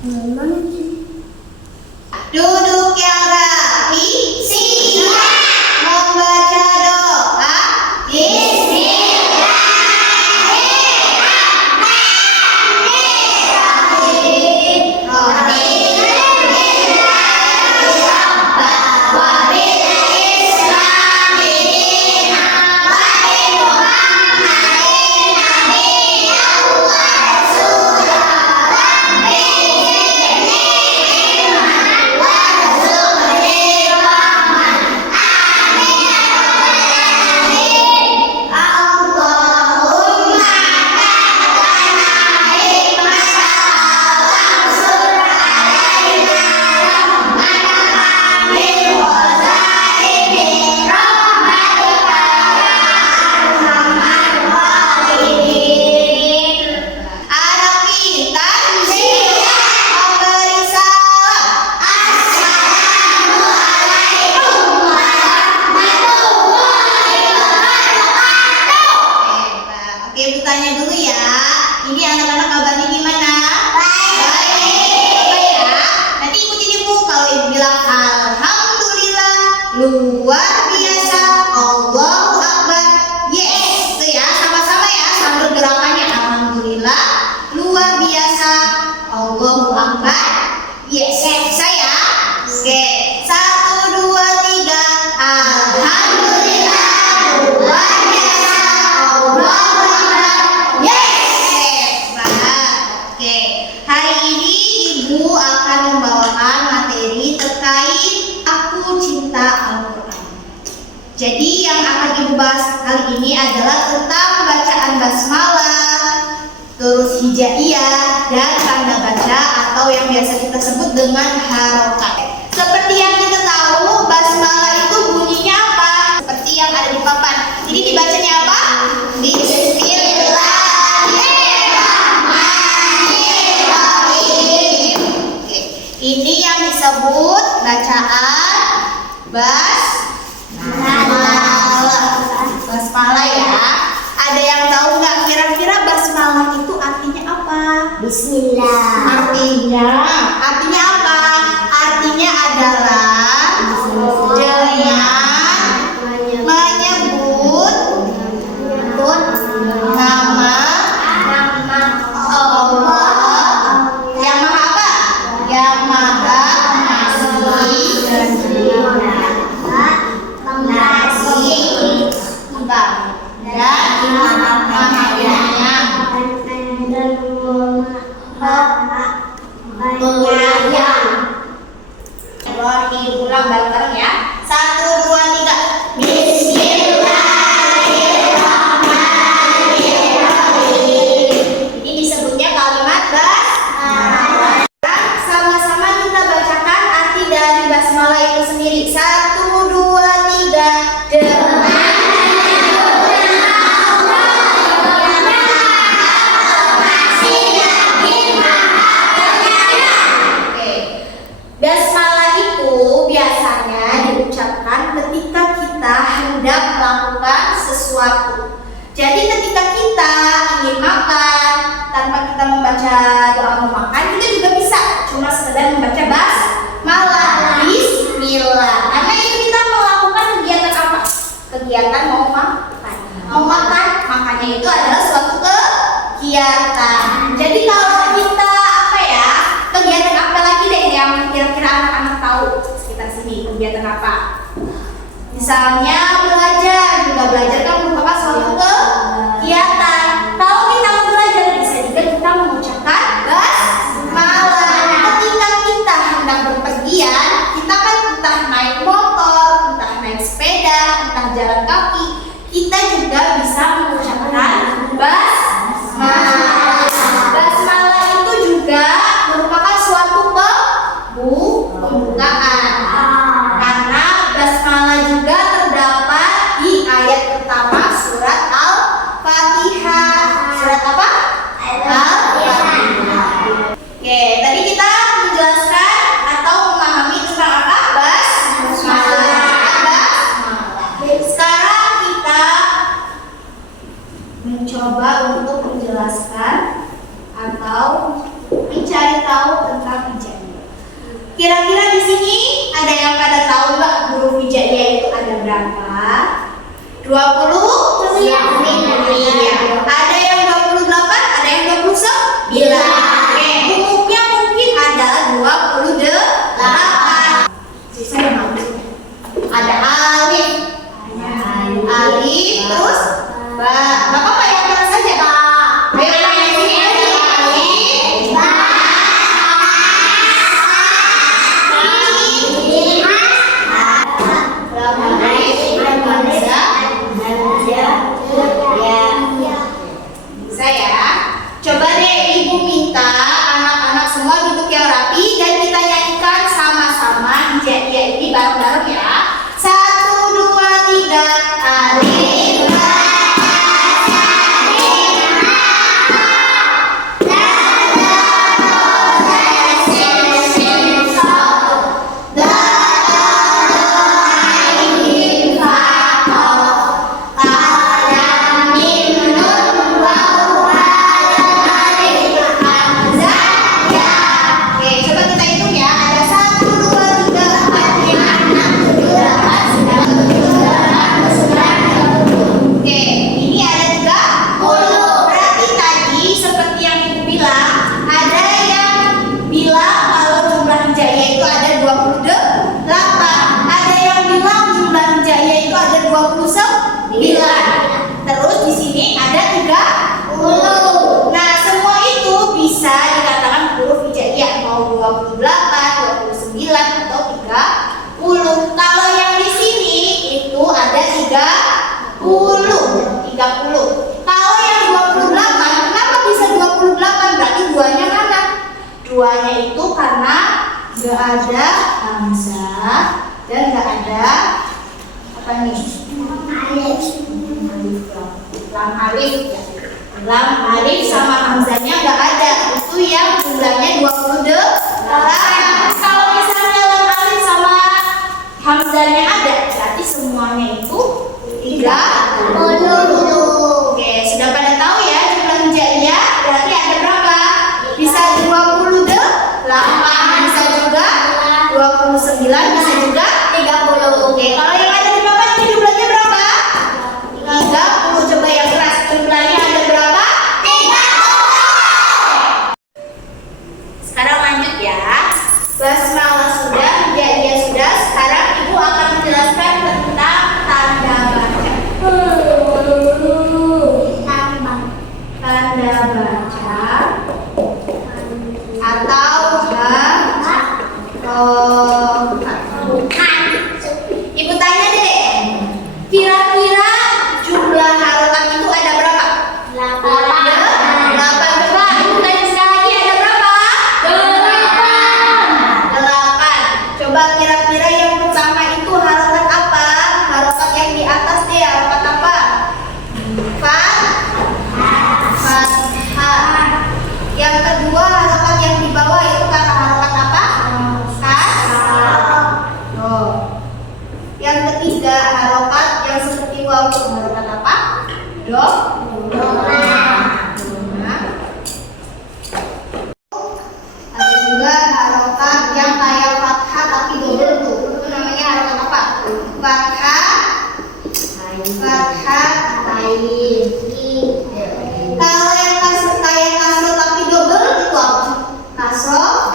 Duduk yang rapi, siap membaca doa. Tanya dulu ya, ini anak-anak kabarnya gimana? Baik ya. Nanti ikutin ibu, kalau ibu bilang alhamdulillah, luar biasa, Allahu Akbar, yes, itu ya, sama-sama ya, sambil gerakannya alhamdulillah, luar biasa, Allahu Akbar, yes, saya, oke, 1, 2, 3, alhamdulillah, luar biasa, Allahu hari ini ibu akan membawakan materi terkait Aku Cinta Al-Quran. Jadi yang akan ibu bahas kali ini adalah tentang bacaan basmalah, terus hijaiyah, dan tanda baca atau yang biasa kita sebut dengan harokat. Seperti yang kita tahu, basmalah itu bunyinya apa? Seperti yang ada di papan. Ini dibacanya apa? Bismillah. Ini yang disebut bacaan basmalah ya. Ada yang tahu nggak kira-kira basmalah itu artinya apa? Bismillah. Artinya apa? Artinya adalah dengan menyebut nama Allah yang maha apa? Yang maha pengasih dan maha penyayang. Ulang bareng ya. 1, 2, 3. Bismillahirrahmanirrahim. Ini disebutnya kalimat basmalah. Sama-sama kita bacakan arti dari basmalah itu sendiri. 1, 2, 3. Basmalah itu biasanya diucapkan ketika kita hendak melakukan sesuatu. Jadi ketika kita ingin makan, tanpa kita membaca doa mau makan, kita juga bisa cuma sekedar membaca basmalah, bismillah. Karena itu kita melakukan kegiatan apa? Kegiatan mau makan. Mau makan, makanya itu adalah suatu kegiatan. Jadi kalau kita kegiatan apa lagi deh yang kira-kira anak-anak tahu sekitar sini, kegiatan apa? Misalnya belajar, juga belajar kan merupakan suatu kegiatan. Kalau kita mau belajar bisa juga kita mengucapkan basmalah. Ketika kita hendak berpergian, kita kan entah naik motor, entah naik sepeda, entah jalan kaki, kita juga bisa mengucapkan basmalah. Basmalah itu juga merupakan suatu pembukaan, karena basmalah juga terdapat di ayat pertama surat Al-Fatihah. Kira-kira di sini ada yang pada tahu nggak huruf hijaiyah itu ada berapa? 20? Iya. Ada yang 28, ada yang 29. Oke, umumnya mungkin ada 28. Sisa yang ada alif. Alif, terus Bapak yang bilang saja. Ayo yang sini alif. Bisa ya. Coba deh Ibu minta anak-anak semua duduk yang rapi dan kita nyanyikan sama-sama hijaiyah ini bareng-bareng ya. 1, 2, 3. Alif. Terus di sini ada 30. Nah, semua itu bisa dikatakan huruf hijaiyah, mau 28, 29 atau 30. Kalau yang di sini itu ada 30. Kalau yang 28, kenapa bisa 28? Berarti duanya mana? Duanya itu karena nggak ada hamzah dan nggak ada apa nih? Lam alif ya. Lam alif sama hamzahnya nggak ada. Itu yang jumlahnya 28. Kalau misalnya lam alif sama hamzahnya ada, berarti semuanya itu 30. Oke, sudah pada tahu ya jumlah hijaiyah berarti ada berapa? Bisa 28, bisa juga 29, bisa juga 30. Oke, kalau yang ada di bawah ini jumlahnya berapa? 30. Coba yang keras, jumlahnya ada berapa? 30. Sekarang lanjut ya. Basmalah sudah, hijaiyah sudah. Sekarang Ibu akan menjelaskan tentang tanda baca. Tanda baca atau Ibu tanya deh, kira-kira jumlah harokat itu ada berapa? 8. Coba Ibu tanya sekali lagi, ada berapa? 8. Coba kira-kira yang pertama itu harokat apa? Harokat yang di atas deh, harokat apa? Fathah. Yang kedua harokat yang di bawah itu kata harokat apa? Yang ketiga harokat yang seperti waw itu harokat apa? Doma. Ada juga harokat yang kayak fathah tapi double tuh. Itu namanya harokat apa? Fathah. Kalau yang kayak kasro tapi double itu apa? Kasro.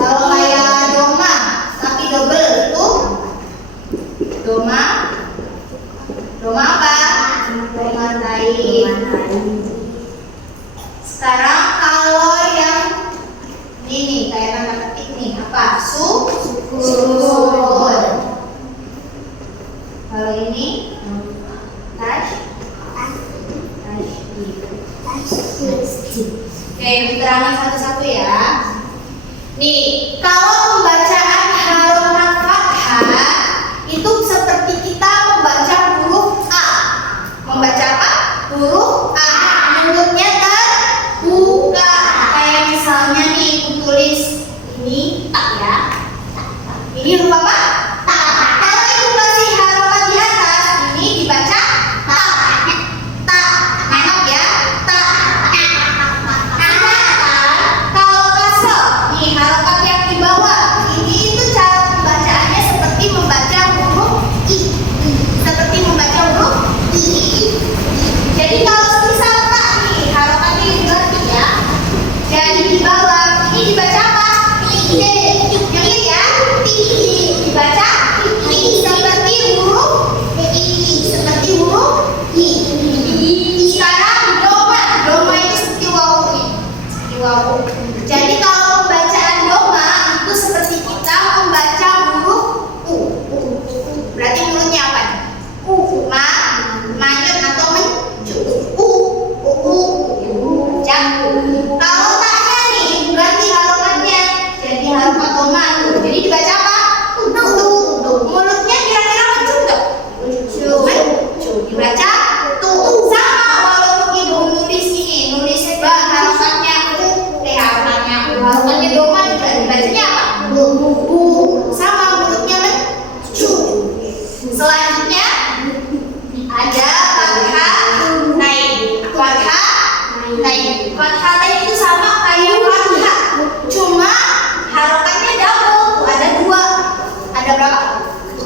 Kalau kayak doma tapi double itu doma apa? Doma taib. Sekarang kalau yang ini kayak tanda petik nih apa? Sukun. Kalau ini Oke, terangkan satu-satu ya. Nih, kalau pembacaan harokat fathah itu seperti kita membaca huruf A. Membaca apa? Huruf A. Mulutnya terbuka. Kayak misalnya nih, aku tulis ini tak ya. Ini huruf apa? Tak. Kalau ibu kasih harokat di atas, ini dibaca tak. Tak. Enak ya? Tak. Ada tak.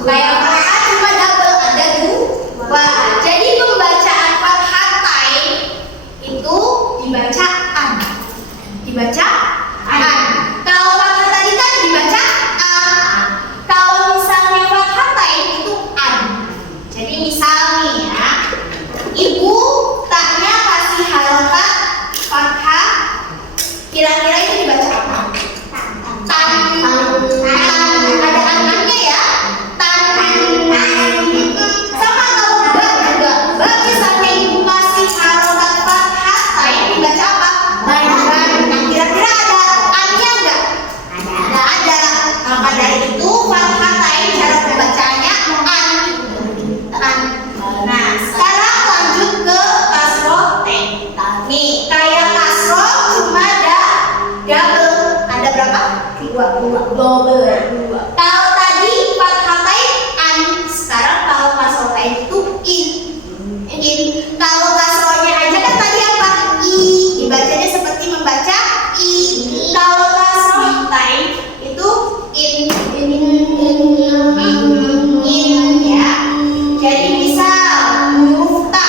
Kayak fathah cuma double, ada dua. Jadi pembacaan fathatain itu dibaca an. Dibaca an. Kalau fathah tadi kan dibaca a. Kalau misalnya fathatain itu an. Jadi misalnya ya, ibu taknya kasih harokat fathah, kira-kira itu dibaca apa? Tan. Ada anaknya ya. Tan. Sama kalau ba juga. Ba misalnya ibu kasih harokat fathatain dibaca apa? Ban. Nah, kira-kira ada annya enggak? Ada. Maka dari itu fathatain cara pembacaannya an. An. Nah, sekarang lanjut ke kasroh ten. Nih, kayak kasroh cuma ada double. Ada berapa? Double. Kalau tadi fathatain an, sekarang kalau kasroh ten itu in. Kalau kasrohnya aja kan tadi apa? I. Dibacanya seperti membaca i. Kalau kasroh ten itu in ya. Jadi misal huruf ta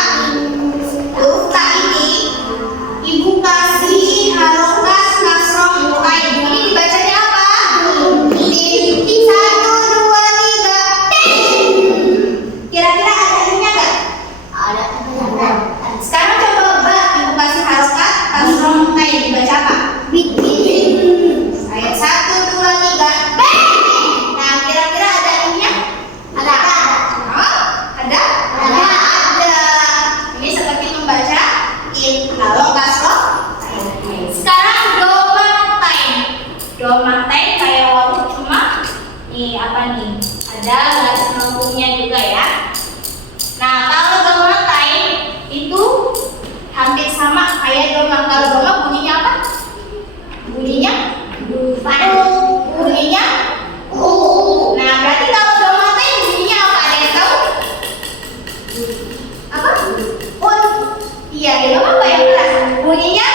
ini ibu kasih harokat kasroh tain, ini dibacanya apa? Tin. 1, 2, 3 tin. Kira-kira ada innya nggak? Ada. Sekarang coba ba, ibu kasih harokat kasroh tain, dibaca apa? Bikin. Ayat 1, 2, 3 ben. Nah, kira-kira ada innya? Ada. Ada? Ini seperti membaca in. Kalau kasroh tain. Sekarang domatain kayak wawu cuma nih apa nih? Ada garis melengkungnya juga ya. Nah, kalau domatain itu hampir sama kayak doma. Kalau doma bunyinya apa? Bunyinya bunyinya u. Nah, berarti kalau domatain bunyinya apa? Ada yang tahu? Apa? Un. Iya, doma apa yang keras? Bunyinya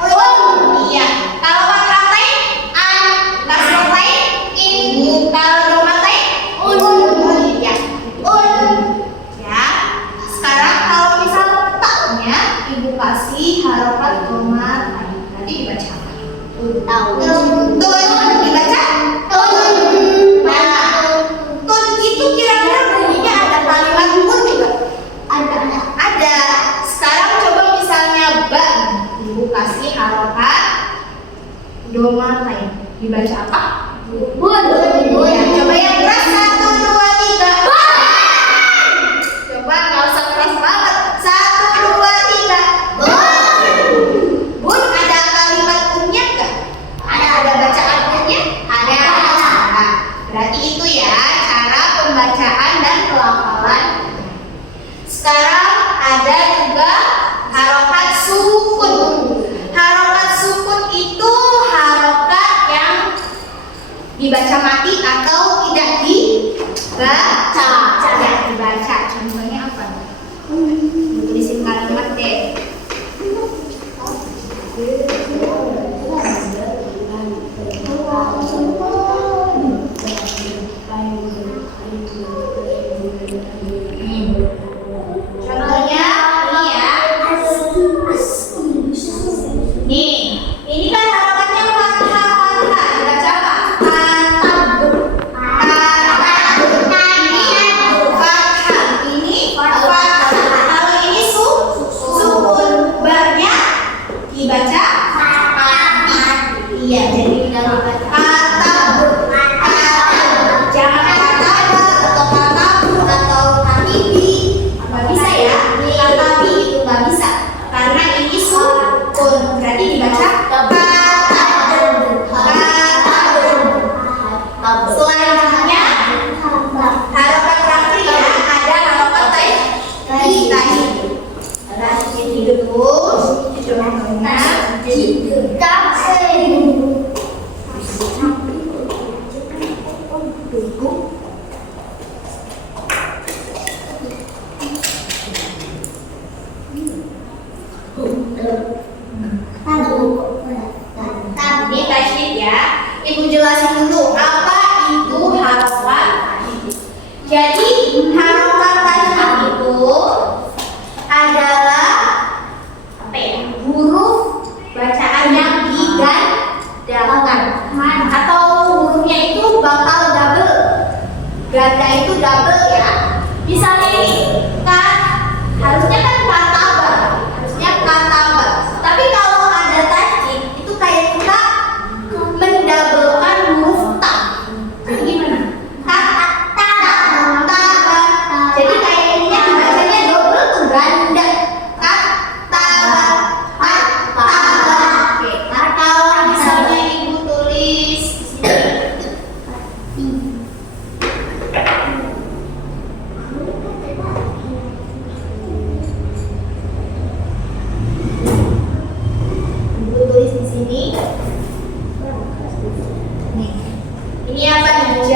un. Iya. Kalau fathatain an, kasrotain in. Kalau domatain un. Iya. Un. Ya. Sekarang kalau misal taknya ibu kasih harokat domatain, nanti dibaca apa? Tun. Dibaca tun. Nah, tun itu kira-kira bunyinya ada kalimat tun juga? Ada. Sekarang coba misalnya ba, ibu kasih harokat domatain, dibaca apa? Bun. Ya, coba yang keras 1, 2, 3 ban. Coba nggak usah keras banget. 1, 2, 3 bun. Bun, ada kalimat bunnya nggak? Ada bacaan bunnya? Ada. Nah, berarti itu ya cara pembacaan dan pelafalan. Sekarang ada juga harokat sukun. Harokat sukun itu harokat yang dibaca mati atau tidak dibaca. Tidak dibaca. Contohnya apa? Tulisin kalimat deh. Contohnya ini ya. Nih, ini kan harokatnya fathah. Dibaca apa? Fathah. Ini fathah. Ini apa nih?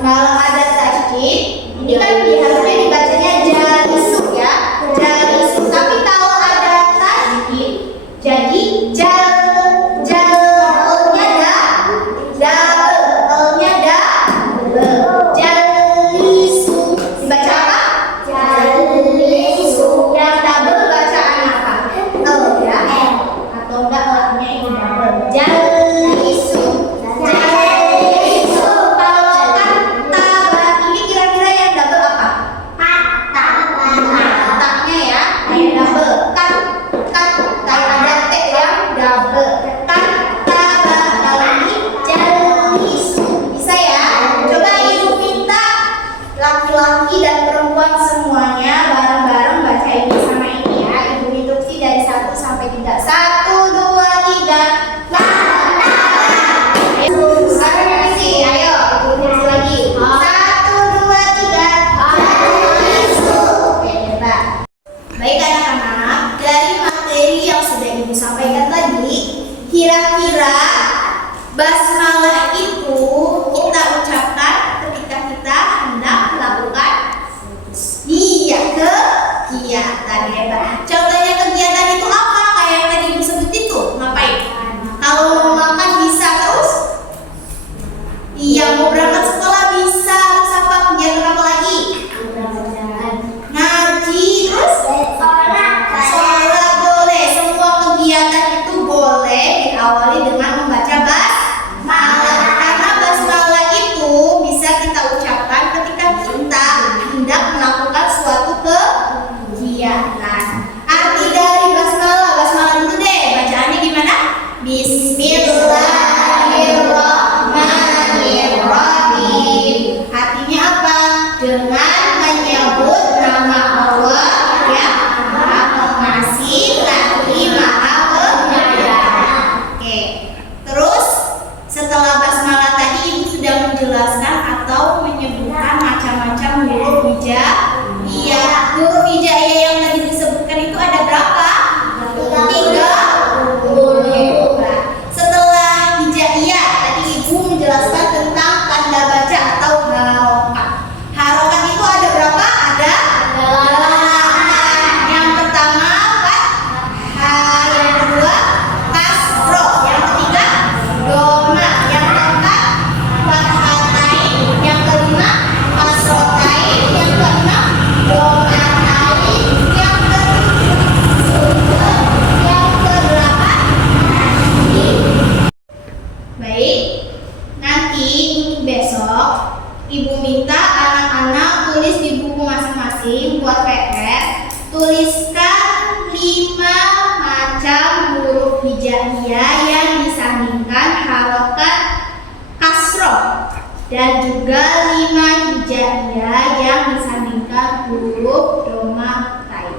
Kalau ada tasydid, ini kan harusnya dibacanya jalisu ya, jalisu. Tapi kalau ada tasydid, jadi nya jalisu. Dibaca apa? Jalisu. Yang double bacaan apa? Ya, atau enggak elnya ini double. Jalisu. Laki-laki dan perempuan semuanya bareng-bareng baca ini sama ini ya. Ibu instruksi dari 1 sampai 3. 1, 2, 3. Ayo, instruksi lagi. 1, 2, 3. Oke, hebat. Baik anak-anak, dari materi yang sudah ibu sampaikan tadi, kira-kira basmalah itu kita ucapkan ketika kita hendak melakukan kegiatan. Hebat. Contohnya kegiatan itu apa? Kayak yang tadi ibu sebut itu, ngapain? Kalau mau makan bisa terus? Iya, mau berangkat sekolah bisa. Terus apa? Kegiatan apa lagi? Ngaji, terus? Sholat boleh. Semua kegiatan itu boleh diawali dengan membaca basmalah. Karena basmalah itu bisa kita ucapkan ketika kita hendak melakukan suatu kegiatan. Arti dari basmalah dulu deh. Bacaannya gimana? Bismillahirrahmanirrahim. Artinya apa? Dengan menyebut nama Allah yang Maha Pengasih lagi Maha Penyayang. Oke. Terus setelah basmalah tadi ibu sudah menjelaskan atau menyebutkan macam-macam huruf hijaiyah. Huruf hijaiyah yang tadi disebutkan itu ada berapa? 30. Setelah hijaiyah tadi ibu menjelaskan tentang tanda baca atau harokat. Harokat itu ada berapa? Ada 8. Yang pertama fathah, yang kedua kasroh, yang ketiga doma, yang keempat fathatain, yang kelima kasrotain, yang keenam domatain, yang ketujuh yang kedelapan. Baik, nanti untuk besok ibu minta anak-anak tulis di buku masing-masing buat PR. Tuliskan 5 macam huruf hijaiyah yang disandingkan harokat kasroh dan juga 5 hijaiyah yang disandingkan huruf domatain.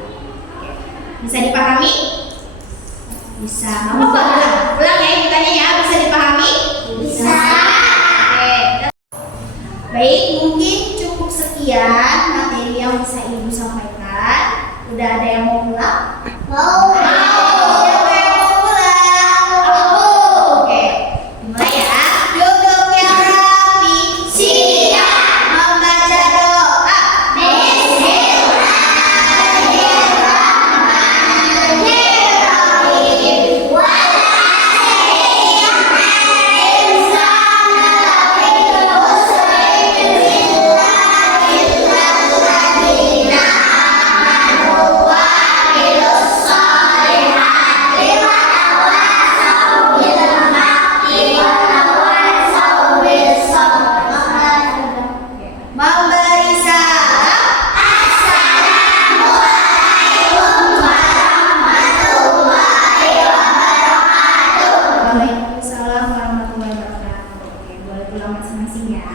Bisa dipahami? Bisa. Ulang ya ditanya ya. Bisa dipahami? Bisa. Oke. Baik, mungkin cukup sekian materi yang bisa ibu sampaikan. Udah ada yang mau pulang? Mau. Siapa yang mau pulang? Aku. Oke. Mulai ya. Duduk yang rapi. Siap. Membaca doa. Bismillahirrahmanirrahim. Memberi salam. Assalamualaikum warahmatullahi wabarakatuh. Waalaikumsalam warahmatullahi wabarakatuh. Oke, boleh pulang masing-masing ya.